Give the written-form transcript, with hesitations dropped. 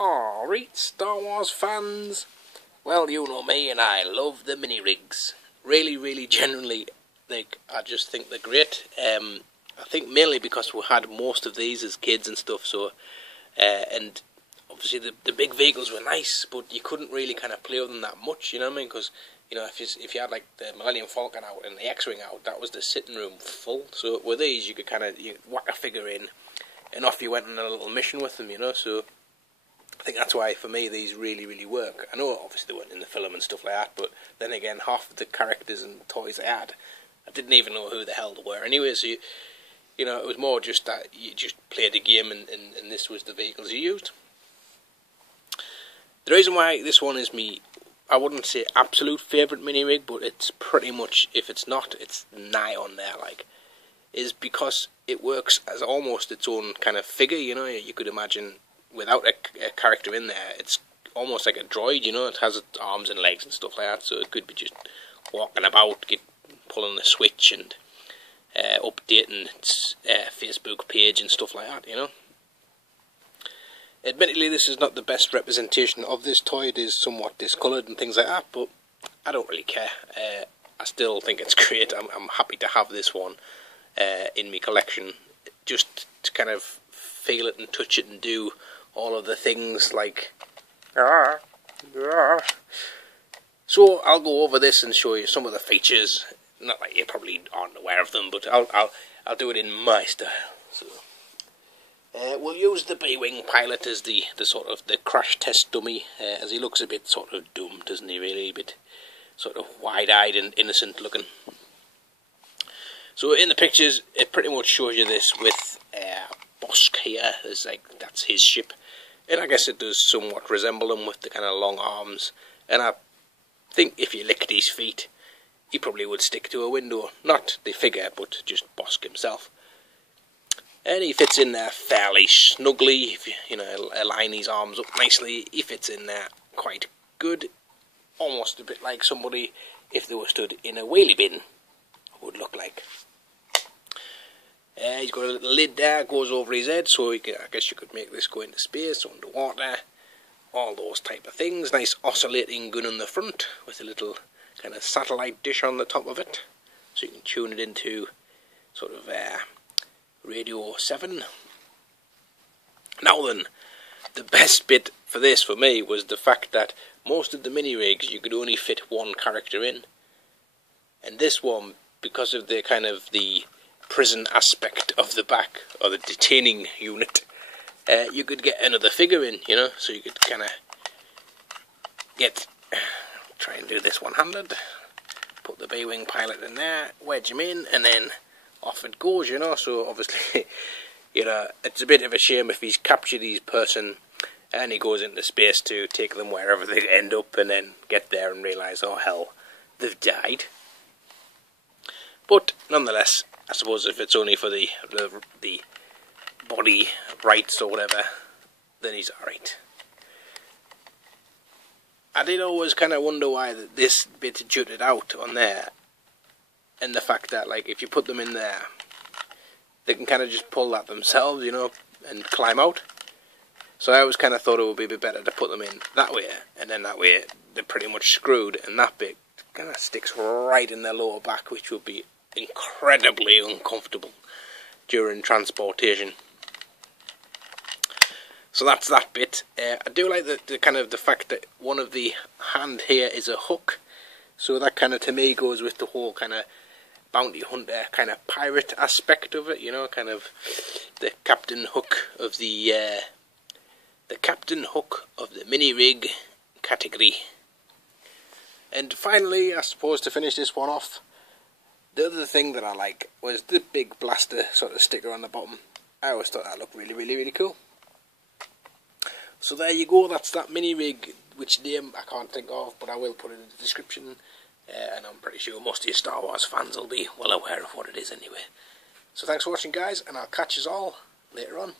Alright, Star Wars fans. Well, you know me, and I love the mini rigs. Really, genuinely, I just think they're great. I think mainly because we had most of these as kids and stuff. So, and obviously the big vehicles were nice, but you couldn't really kind of play with them that much. You know what I mean? Because if you had like the Millennium Falcon out and the X-wing out, that was the sitting room full. So with these, you could kind of whack a figure in, and off you went on a little mission with them. You know, so. I think that's why, for me, these really work. I know, obviously, they weren't in the film and stuff like that, but then again, half of the characters and toys I had, I didn't even know who the hell they were anyway, so, you know, it was more just that you just played the game and this was the vehicles you used. The reason why this one is I wouldn't say absolute favourite mini-rig, but it's pretty much, if it's not, it's nigh on there, like, is because it works as almost its own kind of figure, you know. You could imagine, without a character in there, it's almost like a droid, you know. It has its arms and legs and stuff like that, so it could be just walking about, pulling the switch and updating its Facebook page and stuff like that, you know. Admittedly, this is not the best representation of this toy. It is somewhat discoloured and things like that, but I don't really care. I still think it's great. I'm happy to have this one in my collection, just to kind of feel it and touch it and do all of the things like So I'll go over this and show you some of the features. Not like you probably aren't aware of them, but I'll do it in my style. So we'll use the B-wing pilot as the sort of the crash test dummy, as he looks a bit sort of dumb, doesn't he? Really, a bit sort of wide-eyed and innocent looking. So in the pictures, it pretty much shows you this with Bosk here. There's that's his ship, and I guess it does somewhat resemble him with the kind of long arms. And I think if you licked his feet, he probably would stick to a window. Not the figure, but just Bosk himself. And he fits in there fairly snugly. If you know, align his arms up nicely, he fits in there quite good. Almost a bit like somebody, if they were stood in a wheelie bin, would look like. He's got a little lid there, goes over his head, so I guess you could make this go into space, underwater, all those type of things. Nice oscillating gun on the front, with a little kind of satellite dish on the top of it, so you can tune it into sort of Radio 7. Now then, the best bit for this for me was the fact that most of the mini rigs you could only fit one character in, and this one, because of the kind of the prison aspect of the back, or the detaining unit, you could get another figure in, you know, so you could kind of try and do this one-handed, put the B-wing pilot in there, wedge him in, and then off it goes, you know. So obviously, you know, it's a bit of a shame if he's captured his person and he goes into space to take them wherever they end up, and then get there and realise, oh hell, they've died. But nonetheless, I suppose if it's only for the body rights or whatever, then he's alright. I did always kind of wonder why this bit jutted out on there, and the fact that, like, if you put them in there, they can kind of just pull that themselves, you know, and climb out. So I always kind of thought it would be a bit better to put them in that way, and then that way they're pretty much screwed, and that bit kind of sticks right in their lower back, which would be incredibly uncomfortable during transportation. So that's that bit. I do like the kind of the fact that one of the hand here is a hook, so that kind of to me goes with the whole kind of bounty hunter kind of pirate aspect of it, you know, kind of the captain hook of the mini rig category. And finally, I suppose to finish this one off, the other thing that I like was the big blaster sort of sticker on the bottom. I always thought that looked really cool. So there you go, that's that mini rig, which name I can't think of, but I will put it in the description, and I'm pretty sure most of you Star Wars fans will be well aware of what it is anyway. So thanks for watching, guys, and I'll catch you all later on.